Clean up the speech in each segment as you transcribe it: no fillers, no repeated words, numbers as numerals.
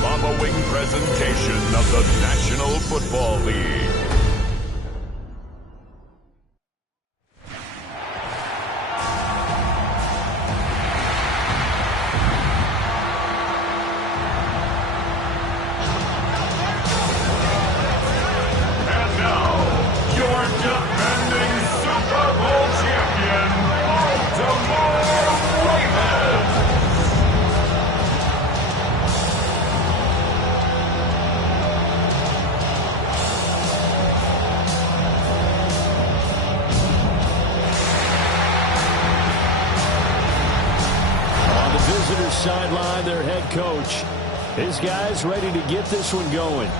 following presentation of the National Football League. And now, your defending Super Bowl champion, Baltimore Ravens. Visitor sideline, their head coach. His guys ready to get this one going.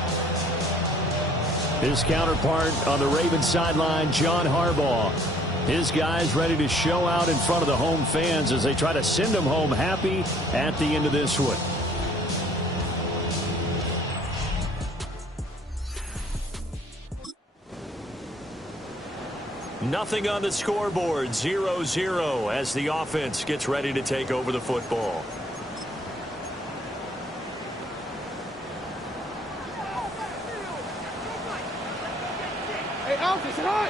His counterpart on the Ravens sideline, John Harbaugh. His guys ready to show out in front of the home fans as they try to send them home happy at the end of this one. Nothing on the scoreboard, 0-0 as the offense gets ready to take over the football. Hey, Alfie, sit on!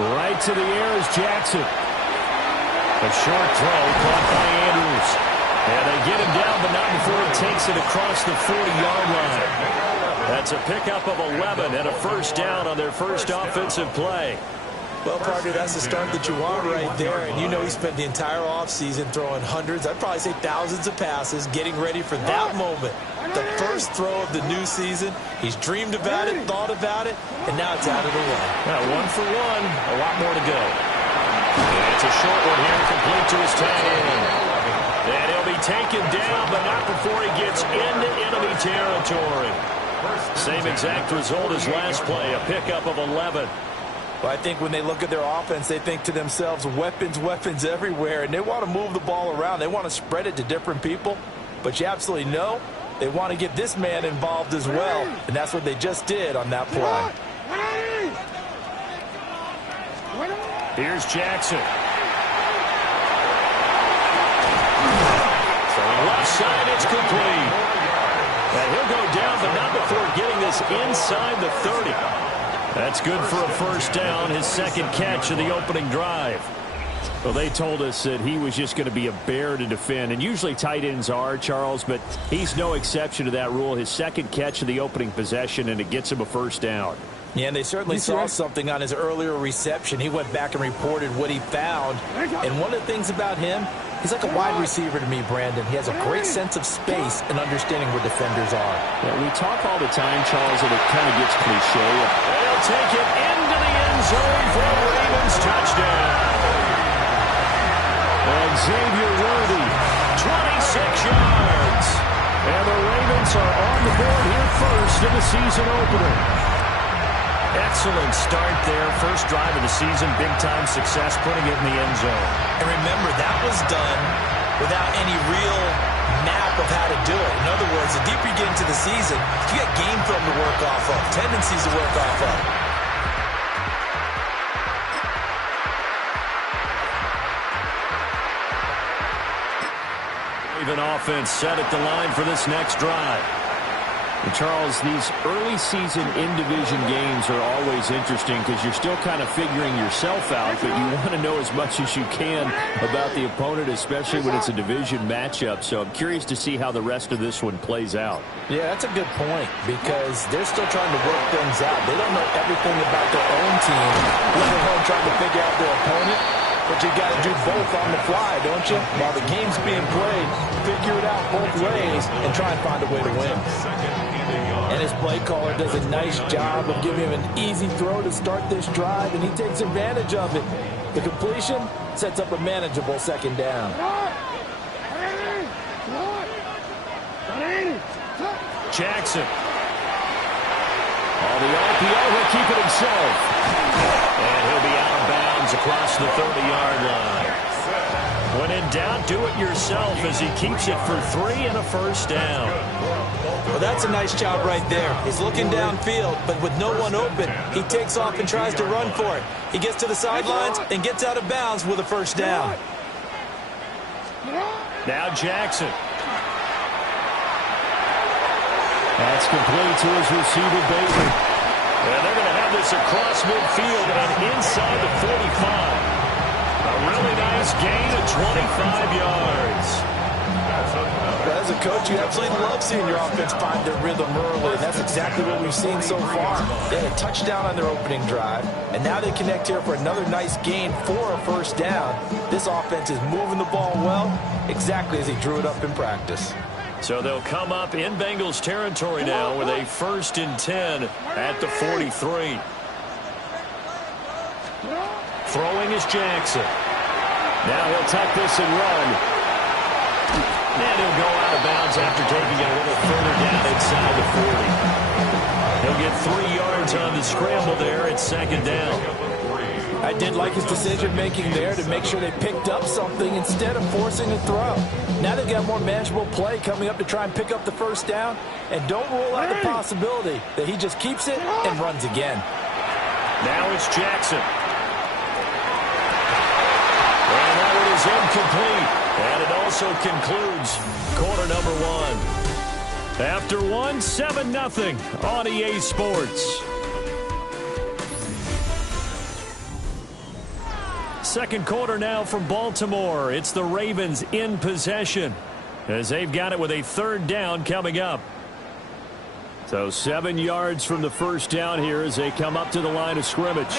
Right to the air is Jackson. A short throw caught by Andrews. And they get him down, but not before he takes it across the 40-yard line. That's a pickup of 11 and a first down on their first offensive play. Well, partner, that's the start that you want right there. And you know he spent the entire offseason throwing hundreds, I'd probably say thousands of passes, getting ready for that moment. The first throw of the new season. He's dreamed about it, thought about it, and now it's out of the way. Now, 1 for 1, a lot more to go. And it's a short one here, complete to his tight end. And he'll be taken down, but not before he gets into enemy territory. Same exact result as last play, a pickup of 11. Well, I think when they look at their offense, they think to themselves, weapons, weapons everywhere, and they want to move the ball around. They want to spread it to different people, but you absolutely know they want to get this man involved as well, and that's what they just did on that play. Here's Jackson. From left side, it's complete. And he'll go down, but not before getting this inside the 30. That's good for a first down, his second catch of the opening drive. Well, they told us that he was just going to be a bear to defend, and usually tight ends are, Charles, but he's no exception to that rule. His second catch of the opening possession, and it gets him a first down. Yeah, and they certainly saw something on his earlier reception. He went back and reported what he found. And one of the things about him, he's like a wide receiver to me, Brandon. He has a great sense of space and understanding where defenders are. Yeah, we talk all the time, Charles, and it kind of gets cliche. They'll take it into the end zone for a Ravens touchdown. And Xavier Worthy, 26 yards. And the Ravens are on the board here first in the season opener. Excellent start there. First drive of the season, big-time success, putting it in the end zone. And remember, that was done without any real map of how to do it. In other words, the deeper you get into the season, you got game film to work off of, tendencies to work off of. Raven offense set at the line for this next drive. And Charles, these early season in-division games are always interesting because you're still kind of figuring yourself out, but you want to know as much as you can about the opponent, especially when it's a division matchup. So I'm curious to see how the rest of this one plays out. Yeah, that's a good point because they're still trying to work things out. They don't know everything about their own team, let alone trying to figure out their opponent. But you got to do both on the fly, don't you? While the game's being played, figure it out both ways and try and find a way to win. And his play caller does a nice job of giving him an easy throw to start this drive, and he takes advantage of it. The completion sets up a manageable second down. Jackson. On the RPO, he'll keep it himself. And he'll be out of bounds across the 30-yard line. When in doubt, do it yourself as he keeps it for 3 and a first down. Well, that's a nice job right there. He's looking downfield, but with no one open, he takes off and tries to run for it. He gets to the sidelines and gets out of bounds with a first down. Now Jackson. That's complete to his receiver, Bateman. And they're going to have this across midfield and inside the 45. A really nice gain of 25 yards. As a coach, you absolutely love seeing your offense find their rhythm early, and that's exactly what we've seen so far. They had a touchdown on their opening drive, and now they connect here for another nice gain for a first down. This offense is moving the ball well, exactly as he drew it up in practice. So they'll come up in Bengals territory now with a 1st and 10 at the 43. Throwing is Jackson. Now he'll tuck this and run. And he'll go out of bounds after taking it a little further down inside the 40. He'll get 3 yards on the scramble there at 2nd down. I did like his decision-making there to make sure they picked up something instead of forcing a throw. Now they've got more manageable play coming up to try and pick up the first down. And don't rule out the possibility that he just keeps it and runs again. Now it's Jackson. And that one is incomplete. And it also concludes quarter number 1. After 1, 7-0 on EA Sports. Second quarter now from Baltimore. It's the Ravens in possession as they've got it with a 3rd down coming up. So 7 yards from the first down here as they come up to the line of scrimmage.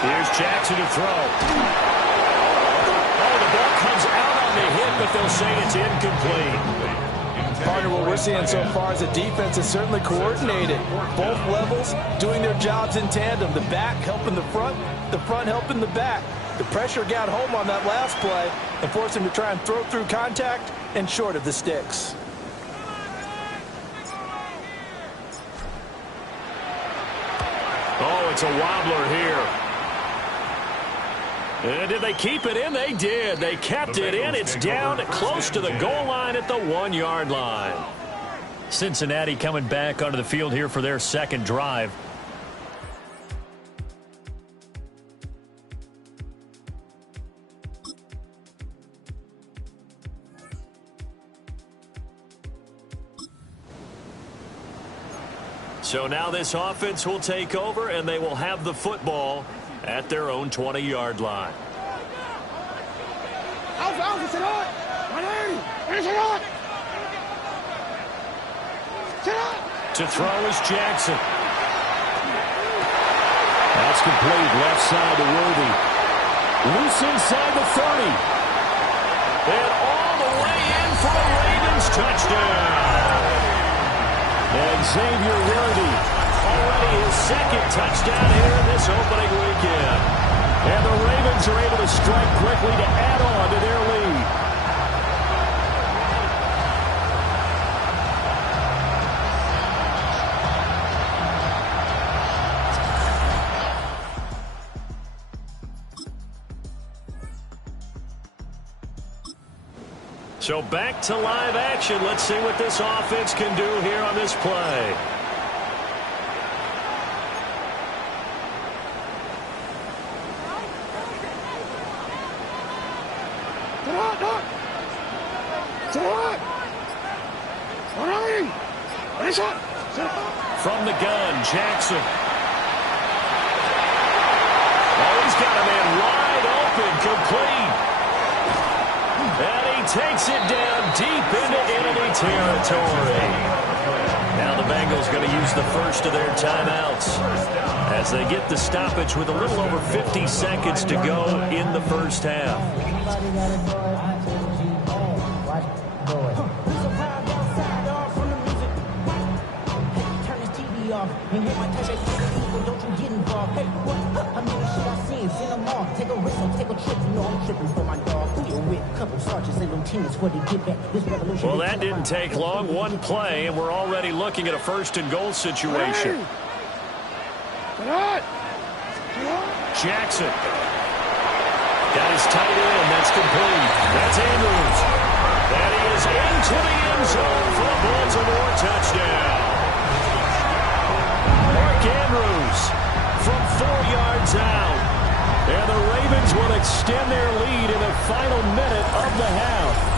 Here's Jackson to throw. Oh, the ball comes out on the hit, but they'll say it's incomplete. Partner, what we're seeing so far is the defense is certainly coordinated. Both levels doing their jobs in tandem. The back helping the front helping the back. The pressure got home on that last play and forced him to try and throw through contact and short of the sticks. Oh, it's a wobbler here. And did they keep it in? They did. They kept it in. It's down close to the goal line at the 1-yard line. Cincinnati coming back onto the field here for their second drive. So now this offense will take over, and they will have the football at their own 20-yard line. To throw is Jackson. That's complete. Left side to Worthy. Loose inside the 30. And all the way in for a Ravens touchdown. And Xavier Worthy, already his 2nd touchdown here in this opening weekend. And the Ravens are able to strike quickly to add on to their lead. So back to live action. Let's see what this offense can do here on this play. From the gun, Jackson. Oh, he's got a man wide open, complete. And he takes it down deep into enemy territory. Now the Bengals going to use the first of their timeouts as they get the stoppage with a little over 50 seconds to go in the first half. Well, that didn't take long. One play, and we're already looking at a 1st and goal situation. Jackson. Got his tight end. That's complete. That's Andrews. And he is into the end zone for a Baltimore touchdown. Mark Andrews from 4 yards out. And the Ravens will extend their lead in the final minute of the half.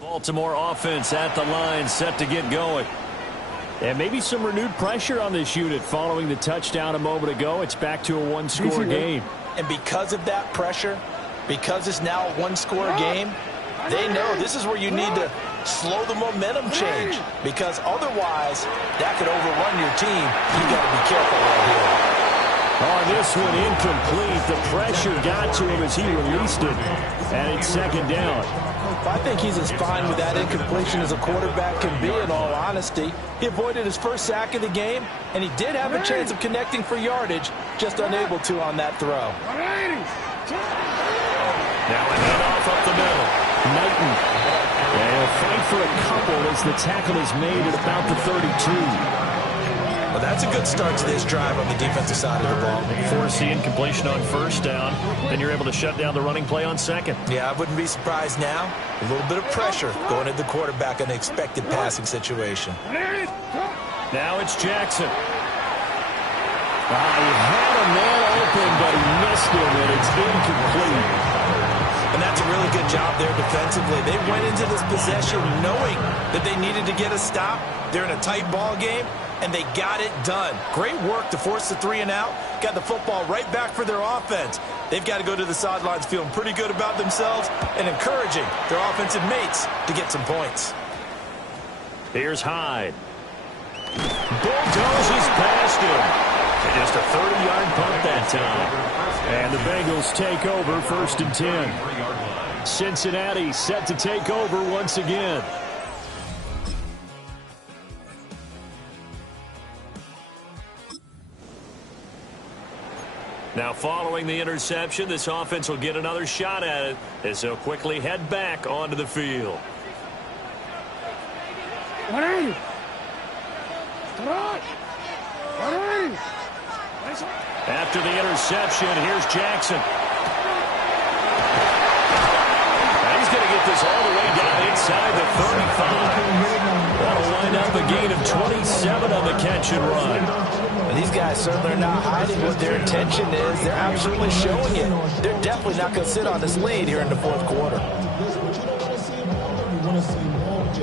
Baltimore offense at the line, set to get going. And maybe some renewed pressure on this unit following the touchdown a moment ago. It's back to a one-score game. And because of that pressure, because it's now a one-score game, they know this is where you need to slow the momentum change, because otherwise that could overrun your team. You got to be careful right here. On this one, incomplete. The pressure got to him as he released it, and it's second down. I think he's as fine with that incompletion as a quarterback can be, in all honesty. He avoided his first sack of the game, and he did have a chance of connecting for yardage, just unable to on that throw. Now a handoff up the middle. Knighton. And he'll fight for a couple as the tackle is made at about the 32. Well, that's a good start to this drive on the defensive side of the ball. Force the incompletion on first down, then you're able to shut down the running play on second. Yeah, I wouldn't be surprised now. A little bit of pressure going at the quarterback in an expected passing situation. Now it's Jackson. He had a man open, but he missed him, and it's incomplete. And that's a really good job there defensively. They went into this possession knowing that they needed to get a stop. They're in a tight ball game, and they got it done. Great work to force the 3 and out. Got the football right back for their offense. They've got to go to the sidelines feeling pretty good about themselves and encouraging their offensive mates to get some points. Here's Hyde. Bulldozes past him. And just a 30-yard punt that time. And the Bengals take over 1st and 10. Cincinnati set to take over once again. Now, following the interception, this offense will get another shot at it as they'll quickly head back onto the field. After the interception, here's Jackson. And he's going to get this all the way down inside the 35. That'll wind up a gain of 27 on the catch and run. And these guys certainly are not hiding what their intention is. They're absolutely showing it. They're definitely not going to sit on this lead here in the fourth quarter.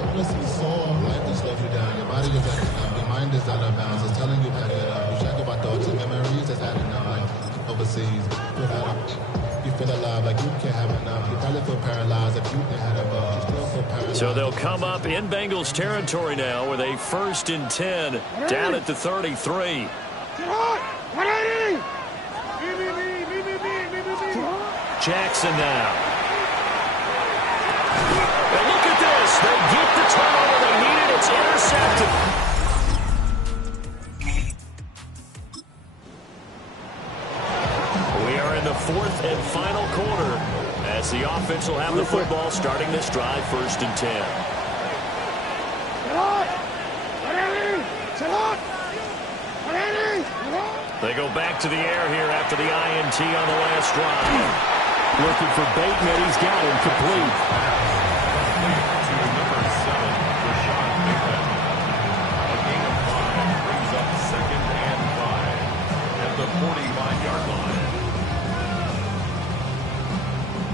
Your mind is out of bounds. It's telling you that you check about thoughts and memories that's adding up like overseas. You feel alive like you can't have enough. You probably feel paralyzed if you had a bug. You still feel paralyzed. So they'll come up in Bengals territory now with a 1st and 10 down at the 33. Jackson now. And look at this. They get the turnover they needed. It's intercepted. We are in the 4th and final quarter as the offense will have the football starting this drive 1st and 10. They go back to the air here after the INT on the last drive. Looking for Bateman. He's got him complete.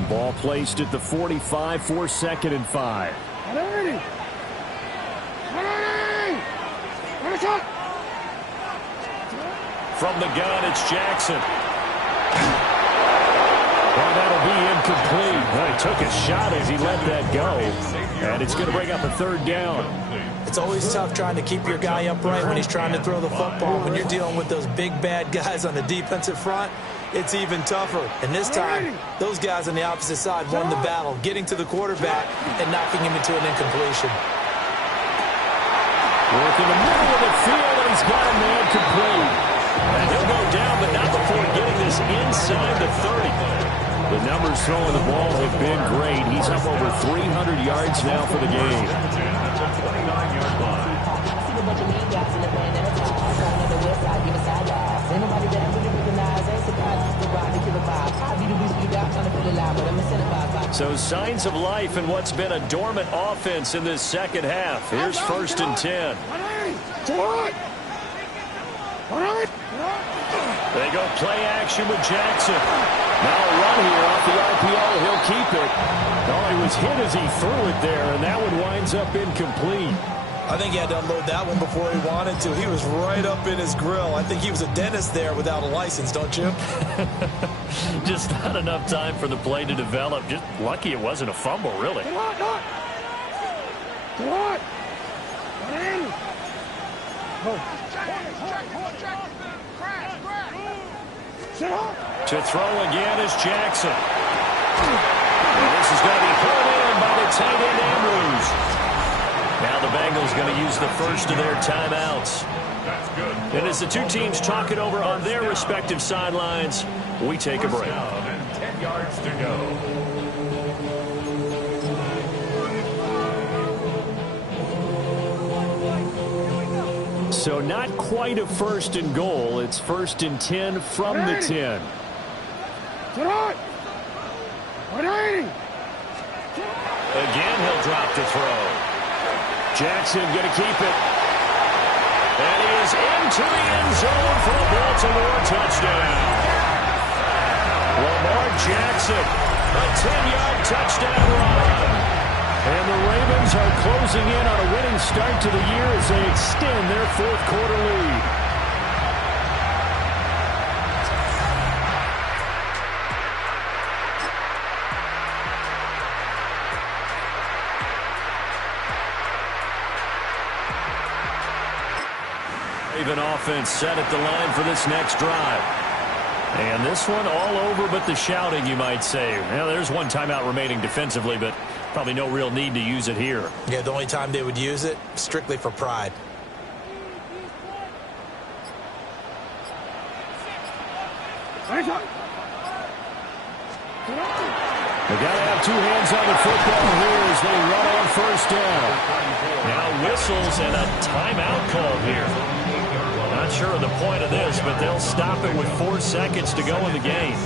Ball placed at the 45 for 2nd and 5. From the gun, it's Jackson. Well, that'll be incomplete. Well, he took a shot as he let that go. And it's going to bring up a 3rd down. It's always tough trying to keep your guy upright when he's trying to throw the football. When you're dealing with those big, bad guys on the defensive front, it's even tougher. And this time, those guys on the opposite side won the battle, getting to the quarterback and knocking him into an incompletion. Work in the middle of the field, and he's got a man complete. And he'll go down, but not before getting this inside the 30. The numbers throwing the ball have been great. He's up over 300 yards now for the game. So signs of life in what's been a dormant offense in this second half. Here's 1st and 10. They go play action with Jackson. Now a run here off the RPO. He'll keep it. Oh, he was hit as he threw it there, and that one winds up incomplete. I think he had to unload that one before he wanted to. He was right up in his grill. I think he was a dentist there without a license, don't you? Just not enough time for the play to develop. Just lucky it wasn't a fumble, really. To throw again is Jackson. And this is going to be pulled in by the tight end Andrews. Now the Bengals going to use the first of their timeouts. And as the two teams talk it over on their respective sidelines, we take a break. 10 yards to go. So not quite a 1st and goal. It's 1st and 10 from the 10. Again, he'll drop to throw. Jackson going to keep it. And he is into the end zone for a Baltimore touchdown. Lamar Jackson, a 10-yard touchdown run. And the Ravens are closing in on a winning start to the year as they extend their 4th quarter lead. Raven offense set at the line for this next drive. And this one all over but the shouting, you might say. Well, there's one timeout remaining defensively, but probably no real need to use it here. Yeah, the only time they would use it, strictly for pride. They got to have two hands on the football here as they run on 1st down. Now whistles and a timeout call here. Not sure of the point of this, but they'll stop it with 4 seconds to go in the game.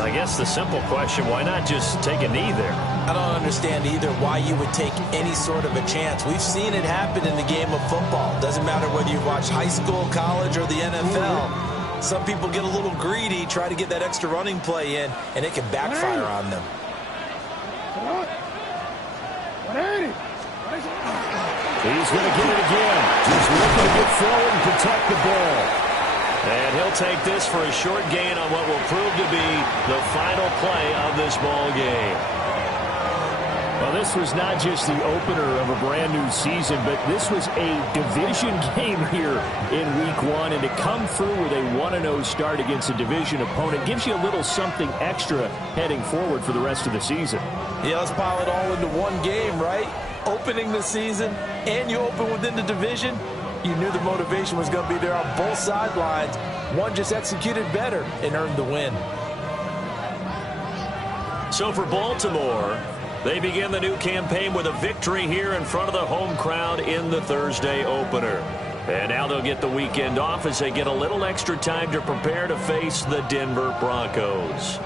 I guess the simple question, why not just take a knee there? I don't understand either why you would take any sort of a chance. We've seen it happen in the game of football. Doesn't matter whether you watch high school, college, or the NFL. Some people get a little greedy, try to get that extra running play in, and it can backfire on them. He's going to get it again. Just looking to get forward and protect the ball. And he'll take this for a short gain on what will prove to be the final play of this ball game. Well, this was not just the opener of a brand new season, but this was a division game here in week 1. And to come through with a 1-0 start against a division opponent gives you a little something extra heading forward for the rest of the season. Yeah, let's pile it all into one game, right? Opening the season, and you open within the division, you knew the motivation was going to be there on both sidelines. One just executed better and earned the win. So for Baltimore, they begin the new campaign with a victory here in front of the home crowd in the Thursday opener. And now they'll get the weekend off as they get a little extra time to prepare to face the Denver Broncos.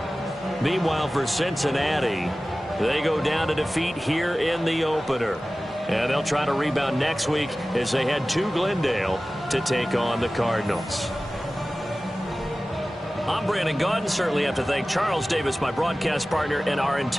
Meanwhile, for Cincinnati, they go down to defeat here in the opener. And they'll try to rebound next week as they head to Glendale to take on the Cardinals. I'm Brandon Gaudin. Certainly have to thank Charles Davis, my broadcast partner, and our entire